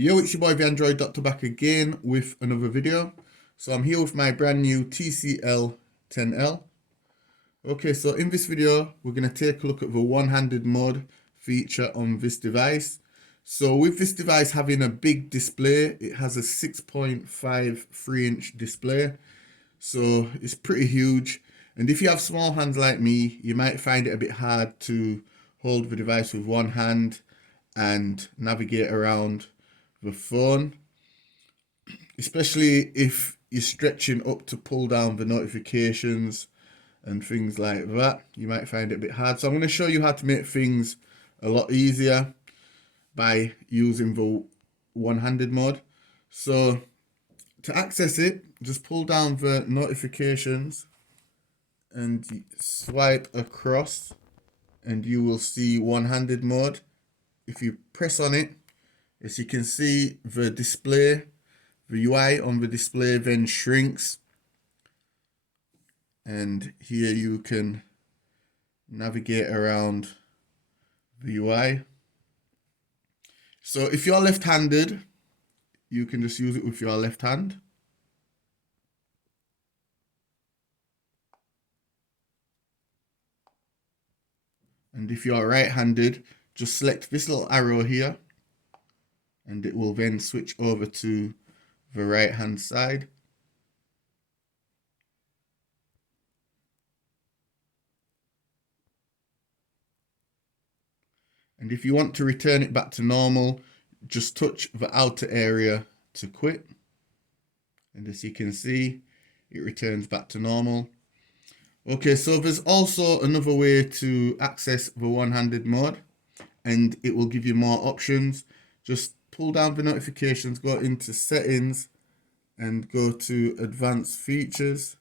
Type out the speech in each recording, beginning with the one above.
Yo, it's your boy the Android Doctor back again with another video. So I'm here with my brand new TCL 10L. Okay, so in this video, we're going to take a look at the one-handed mode feature on this device. So with this device having a big display, it has a 6.53-inch display. So it's pretty huge. And if you have small hands like me, you might find it a bit hard to hold the device with one hand and navigate around the phone, especially if you're stretching up to pull down the notifications and things like that. You might find it a bit hard. So I'm going to show you how to make things a lot easier by using the one-handed mode. So to access it, just pull down the notifications and swipe across and you will see one-handed mode. If you press on it, as you can see, the display, the UI on the display then shrinks. And here you can navigate around the UI. So if you're left-handed, you can just use it with your left hand. And if you're right-handed, just select this little arrow here, and it will then switch over to the right hand side. And if you want to return it back to normal, just touch the outer area to quit. And as you can see, it returns back to normal. Okay, so there's also another way to access the one-handed mode, and it will give you more options. Just pull down the notifications, go into settings and go to advanced features,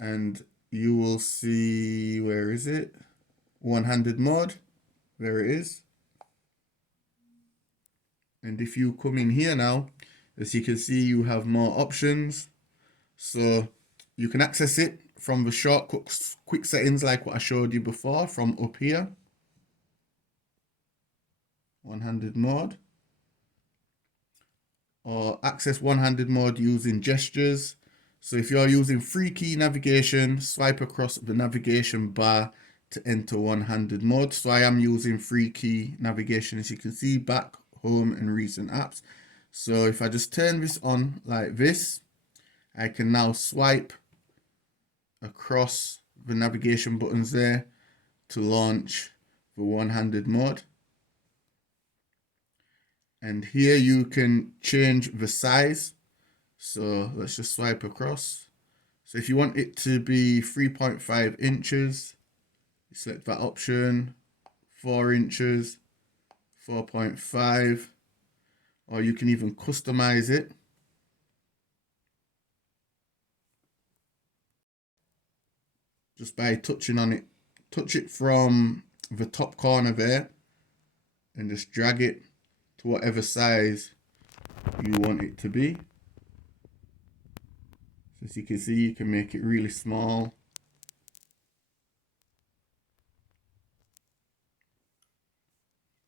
and you will see, where is it? One-handed mode, there it is. And if you come in here now, as you can see, you have more options. So you can access it from the shortcuts, quick settings like what I showed you before from up here. One-handed mode. Or access one-handed mode using gestures. So if you're using 3-key navigation, swipe across the navigation bar to enter one-handed mode. So I am using 3-key navigation, as you can see, back, home and recent apps. So if I just turn this on like this, I can now swipe across the navigation buttons there to launch the one-handed mode. And here you can change the size. So let's just swipe across. So if you want it to be 3.5 inches, you select that option, 4 inches, 4.5, or you can even customize it. Just by touching on it. Touch it from the top corner there and just drag it to whatever size you want it to be. So as you can see, you can make it really small.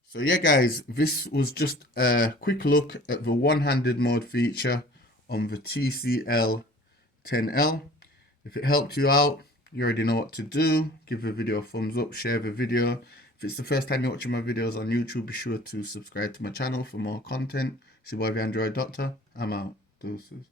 So yeah guys, this was just a quick look at the one-handed mode feature on the TCL 10L. If it helped you out, you already know what to do. Give the video a thumbs up, share the video. If it's the first time you're watching my videos on YouTube, be sure to subscribe to my channel for more content. It's your boy the Android Doctor. I'm out. Deuces.